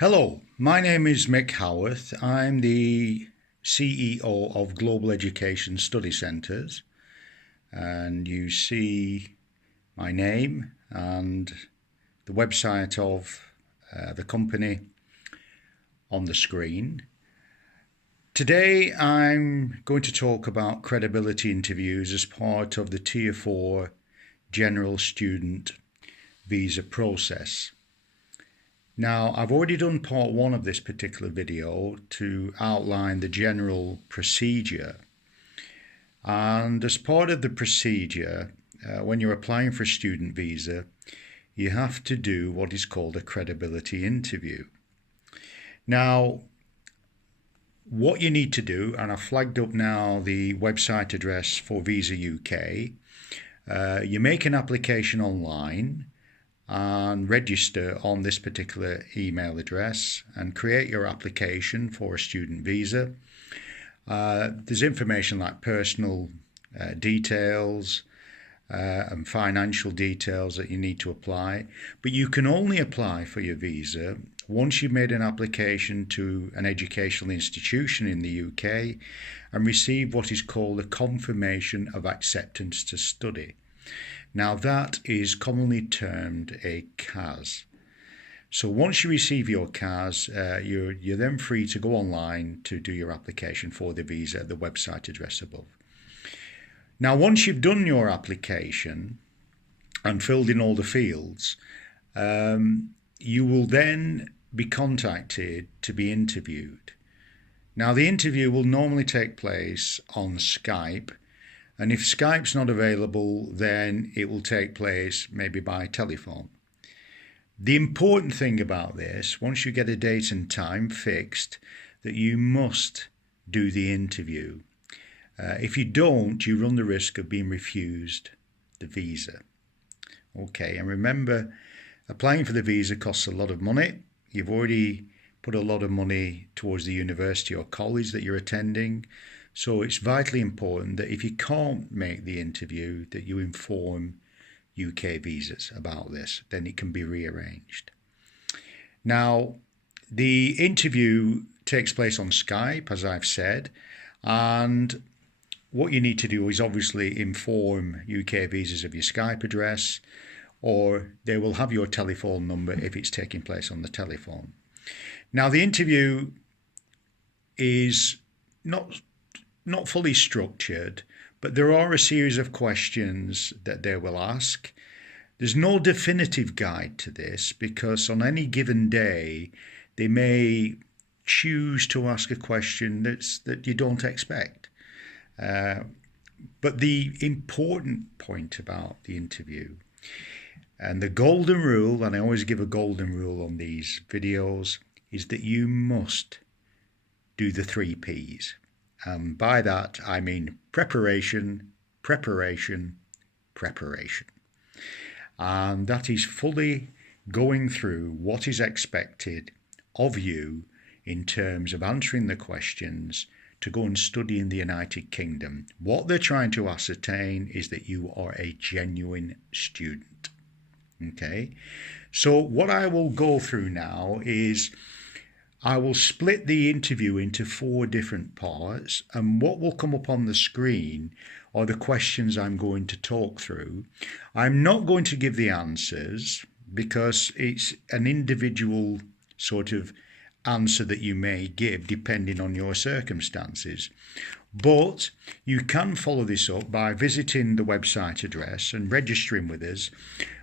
Hello, my name is Mick Howarth. I'm the CEO of Global Education Study Centres, and you see my name and the website of the company on the screen. Today I'm going to talk about credibility interviews as part of the Tier 4 General Student Visa process. Now, I've already done part one of this particular video to outline the general procedure. And as part of the procedure, when you're applying for a student visa, you have to do what is called a credibility interview. Now, what you need to do, and I've flagged up now the website address for Visa UK, you make an application online and register on this particular email address and create your application for a student visa. There's information like personal details and financial details that you need to apply, but you can only apply for your visa once you've made an application to an educational institution in the UK and received what is called a confirmation of acceptance to study. Now that is commonly termed a CAS. So once you receive your CAS, you're then free to go online to do your application for the visa at the website address above. Now once you've done your application and filled in all the fields, you will then be contacted to be interviewed. Now the interview will normally take place on Skype. And if Skype's not available, then it will take place maybe by telephone. The important thing about this, once you get a date and time fixed, that you must do the interview. If you don't, you run the risk of being refused the visa. Okay, and remember, applying for the visa costs a lot of money. You've already put a lot of money towards the university or college that you're attending. So it's vitally important that if you can't make the interview, that you inform UK visas about this, then it can be rearranged. Now, the interview takes place on Skype, as I've said, and what you need to do is obviously inform UK visas of your Skype address, or they will have your telephone number if it's taking place on the telephone. Now, the interview is not fully structured, but there are a series of questions that they will ask. There's no definitive guide to this because on any given day, they may choose to ask a question that you don't expect. But the important point about the interview and the golden rule, and I always give a golden rule on these videos, is that you must do the 3 Ps. And by that, I mean preparation, preparation, preparation. And that is fully going through what is expected of you in terms of answering the questions to go and study in the United Kingdom. What they're trying to ascertain is that you are a genuine student. Okay? So what I will go through now is I will split the interview into 4 different parts, and what will come up on the screen are the questions I'm going to talk through. I'm not going to give the answers because it's an individual sort of answer that you may give depending on your circumstances. But you can follow this up by visiting the website address and registering with us.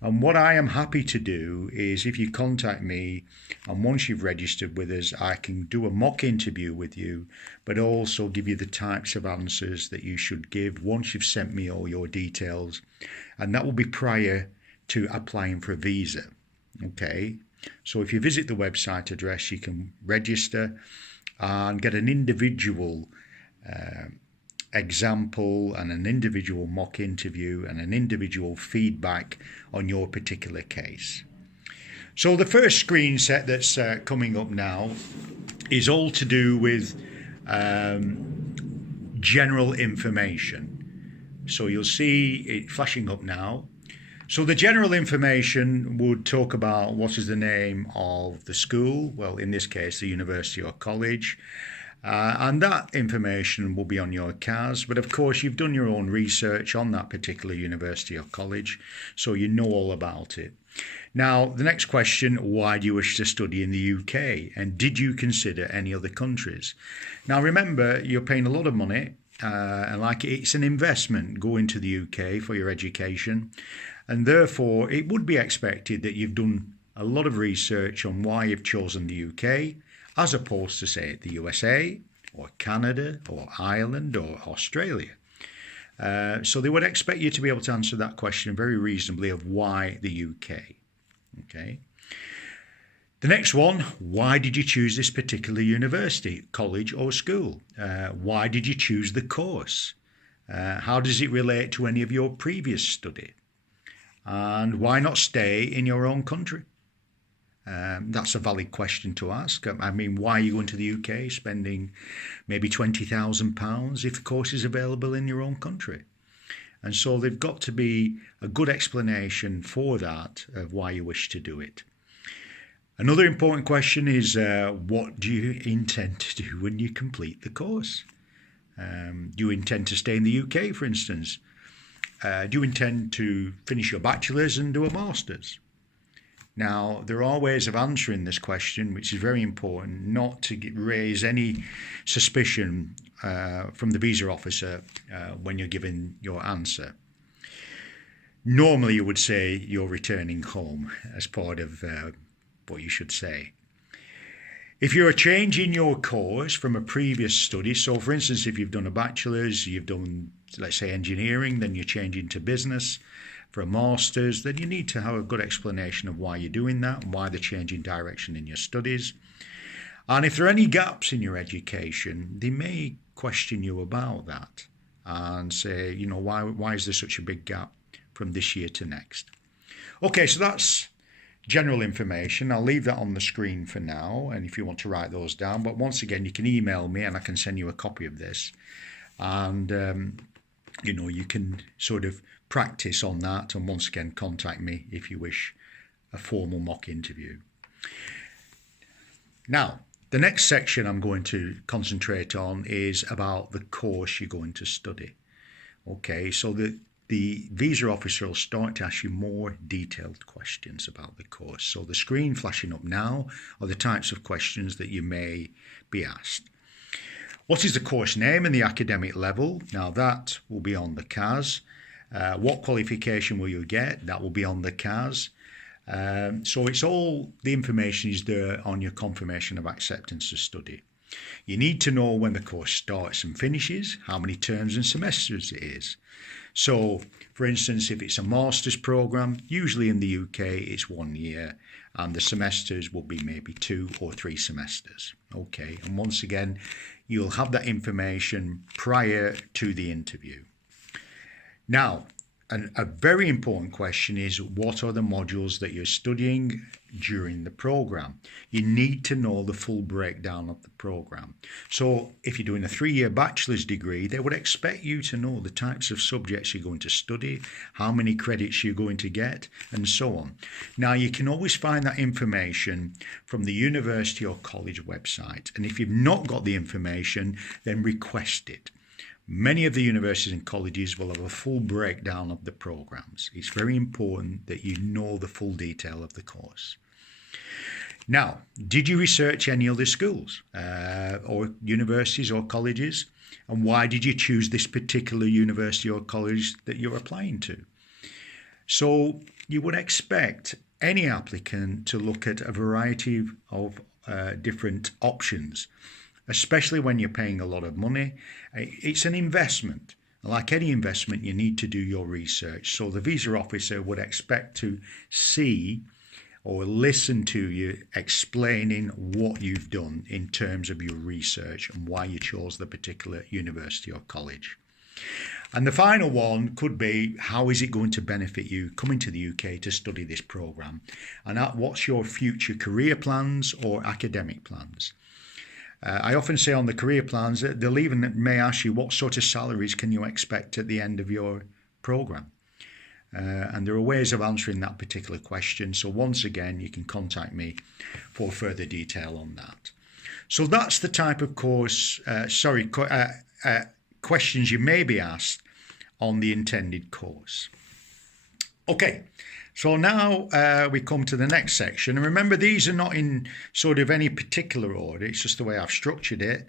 And what I am happy to do is if you contact me and once you've registered with us, I can do a mock interview with you, but also give you the types of answers that you should give once you've sent me all your details. And that will be prior to applying for a visa. Okay, so if you visit the website address, you can register and get an individual example and an individual mock interview and an individual feedback on your particular case. So the first screen set that's coming up now is all to do with general information. So you'll see it flashing up now. So the general information would talk about what is the name of the school, well, in this case, the university or college, and that information will be on your CAS. But of course, you've done your own research on that particular university or college, so you know all about it. Now, the next question, why do you wish to study in the UK? And did you consider any other countries? Now, remember, you're paying a lot of money, and like it's an investment going to the UK for your education. And therefore, it would be expected that you've done a lot of research on why you've chosen the UK, as opposed to, say, the USA, or Canada, or Ireland, or Australia. So they would expect you to be able to answer that question very reasonably of why the UK. Okay. The next one, why did you choose this particular university, college, or school? Why did you choose the course? How does it relate to any of your previous study? And why not stay in your own country? That's a valid question to ask. I mean, why are you going to the UK spending maybe £20,000 if the course is available in your own country? And so there've got to be a good explanation for that, of why you wish to do it. Another important question is, what do you intend to do when you complete the course? Do you intend to stay in the UK, for instance? Do you intend to finish your bachelor's and do a master's? Now, there are ways of answering this question, which is very important, not to raise any suspicion from the visa officer when you're giving your answer. Normally, you would say you're returning home as part of what you should say. If you're changing your course from a previous study, so for instance, if you've done a bachelor's, you've done, let's say, engineering, then you're changing to business for a master's, then you need to have a good explanation of why you're doing that and why the change in direction in your studies. And if there are any gaps in your education, they may question you about that and say, you know, why is there such a big gap from this year to next? Okay, so that's general information. I'll leave that on the screen for now, and if you want to write those down. But once again, you can email me and I can send you a copy of this. And, you know, you can sort of practice on that, and once again, contact me if you wish a formal mock interview. Now, the next section I'm going to concentrate on is about the course you're going to study. Okay, so the visa officer will start to ask you more detailed questions about the course. So the screen flashing up now are the types of questions that you may be asked. What is the course name and the academic level? Now that will be on the CAS. What qualification will you get? That will be on the CAS. So it's all, the information is there on your confirmation of acceptance to study. You need to know when the course starts and finishes, how many terms and semesters it is. So, for instance, if it's a master's programme, usually in the UK it's 1 year, and the semesters will be maybe 2 or 3 semesters. Okay, and once again, you'll have that information prior to the interview. Now, a very important question is, what are the modules that you're studying during the programme? You need to know the full breakdown of the programme. So if you're doing a 3-year bachelor's degree, they would expect you to know the types of subjects you're going to study, how many credits you're going to get, and so on. Now, you can always find that information from the university or college website. And if you've not got the information, then request it. Many of the universities and colleges will have a full breakdown of the programs. It's very important that you know the full detail of the course. Now, did you research any other schools or universities or colleges? And why did you choose this particular university or college that you're applying to? So you would expect any applicant to look at a variety of different options, especially when you're paying a lot of money. It's an investment. Like any investment, you need to do your research. So the visa officer would expect to see or listen to you explaining what you've done in terms of your research and why you chose the particular university or college. And the final one could be, how is it going to benefit you coming to the UK to study this programme? And what's your future career plans or academic plans? I often say on the career plans that they'll even may ask you, what sort of salaries can you expect at the end of your programme? and there are ways of answering that particular question. So once again, you can contact me for further detail on that. So that's the type of course, questions you may be asked on the intended course. Okay, so now we come to the next section. And remember, these are not in sort of any particular order. It's just the way I've structured it.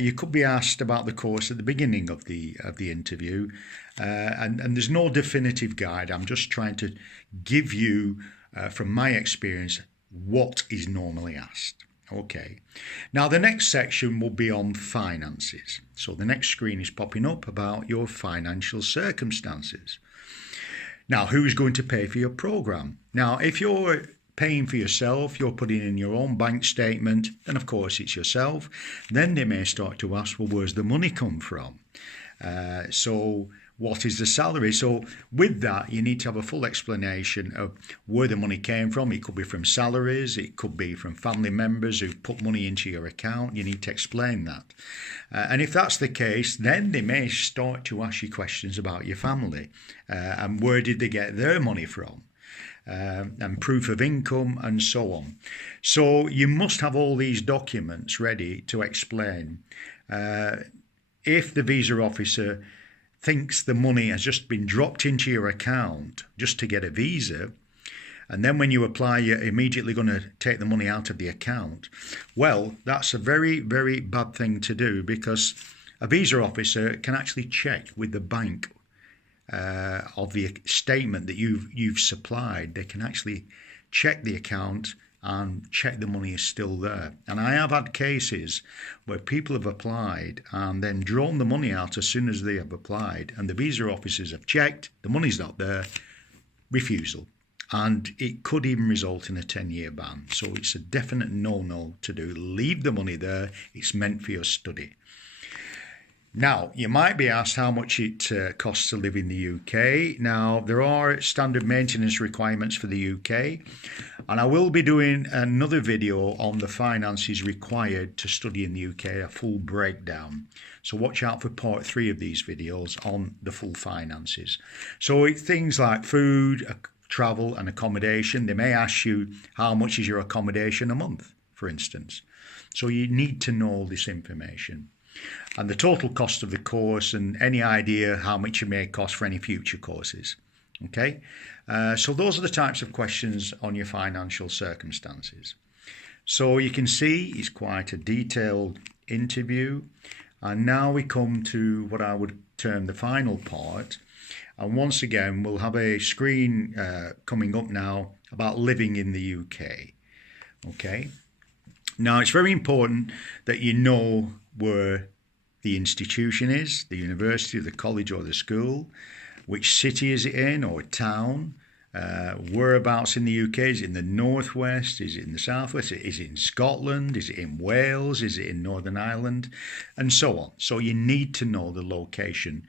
You could be asked about the course at the beginning of the interview, and there's no definitive guide. I'm just trying to give you, from my experience, what is normally asked. Okay, now the next section will be on finances. So the next screen is popping up about your financial circumstances. Now, who's going to pay for your program? Now, if you're paying for yourself, you're putting in your own bank statement, then of course it's yourself. Then they may start to ask, well, where's the money come from? So what is the salary? So with that, you need to have a full explanation of where the money came from. It could be from salaries, it could be from family members who've put money into your account. You need to explain that. And if that's the case, then they may start to ask you questions about your family and where did they get their money from, and proof of income and so on. So you must have all these documents ready to explain. If the visa officer thinks the money has just been dropped into your account just to get a visa, and then when you apply, you're immediately going to take the money out of the account, well, that's a very, very bad thing to do, because a visa officer can actually check with the bank of the statement that you've supplied. They can actually check the account and check the money is still there. And I have had cases where people have applied and then drawn the money out as soon as they have applied, and the visa officers have checked, the money's not there, refusal. And it could even result in a 10-year ban. So it's a definite no-no to do. Leave the money there. It's meant for your study. Now, you might be asked how much it costs to live in the UK. Now, there are standard maintenance requirements for the UK, and I will be doing another video on the finances required to study in the UK, a full breakdown. So watch out for part 3 of these videos on the full finances. So things like food, travel and accommodation. They may ask you how much is your accommodation a month, for instance. So you need to know all this information. And the total cost of the course, and any idea how much it may cost for any future courses. Okay, so those are the types of questions on your financial circumstances. So you can see it's quite a detailed interview. And now we come to what I would term the final part. And once again, we'll have a screen coming up now about living in the UK. Okay, now it's very important that you know where the institution is, the university, the college or the school, which city is it in or town, whereabouts in the UK, is it in the northwest, is it in the southwest, is it in Scotland, is it in Wales, is it in Northern Ireland, and so on. So you need to know the location.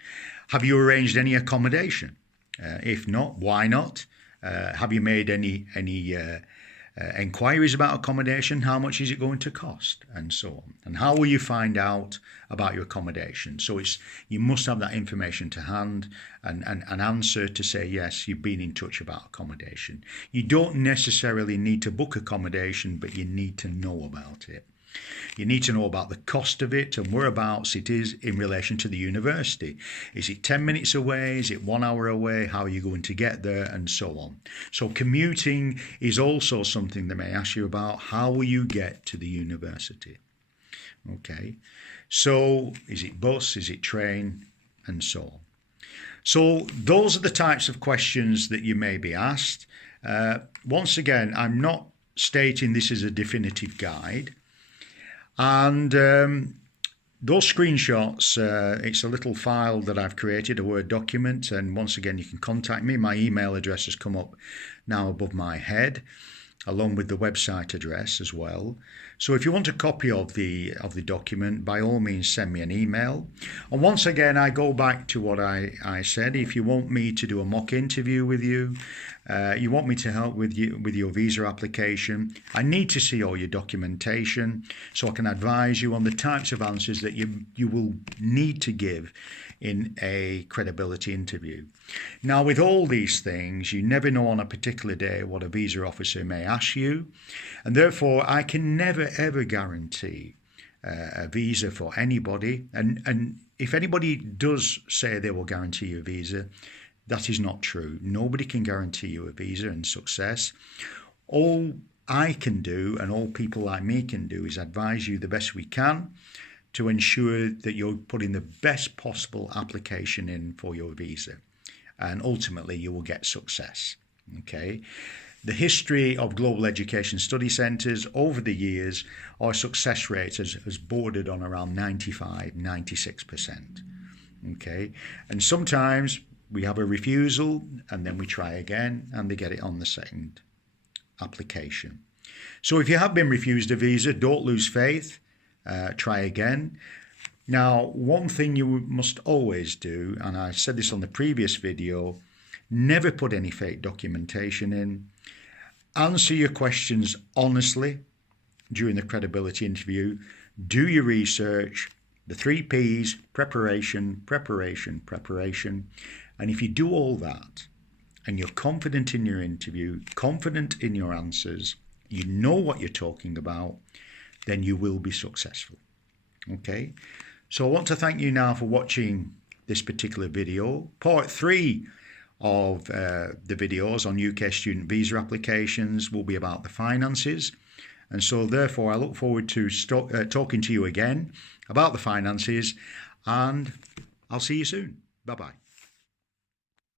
Have you arranged any accommodation? If not, why not? Have you made any inquiries about accommodation? How much is it going to cost, and so on? And how will you find out about your accommodation? So you must have that information to hand and an answer to say yes, you've been in touch about accommodation. You don't necessarily need to book accommodation, but you need to know about it. You need to know about the cost of it and whereabouts it is in relation to the university. Is it 10 minutes away? Is it 1 hour away? How are you going to get there? And so on. So commuting is also something they may ask you about. How will you get to the university? Okay. So is it bus? Is it train? And so on. So those are the types of questions that you may be asked. Once again, I'm not stating this is a definitive guide. And those screenshots, it's a little file that I've created, a Word document, and once again you can contact me. My email address has come up now above my head. along with the website address as well. So if you want a copy of the document, by all means send me an email. And once again, I go back to what I said. If you want me to do a mock interview with you, you want me to help with your visa application, I need to see all your documentation so I can advise you on the types of answers that you will need to give in a credibility interview. Now, with all these things, you never know on a particular day what a visa officer may ask you, and therefore I can never ever guarantee a visa for anybody. And if anybody does say they will guarantee you a visa, that is not true. Nobody can guarantee you a visa and success. All I can do, and all people like me can do, is advise you the best we can to ensure that you're putting the best possible application in for your visa. And ultimately, you will get success. Okay? The history of global education study centres over the years, our success rate has bordered on around 95-96%. Okay? And sometimes we have a refusal and then we try again and they get it on the second application. So if you have been refused a visa, don't lose faith. Try again. Now, one thing you must always do, and I said this on the previous video, never put any fake documentation in. Answer your questions honestly during the credibility interview. Do your research. The 3 P's: preparation, preparation, preparation. And if you do all that and you're confident in your interview, confident in your answers, you know what you're talking about, then you will be successful. Okay? So I want to thank you now for watching this particular video. Part 3 of the videos on UK student visa applications will be about the finances. And so therefore I look forward to talking to you again about the finances, and I'll see you soon. Bye-bye.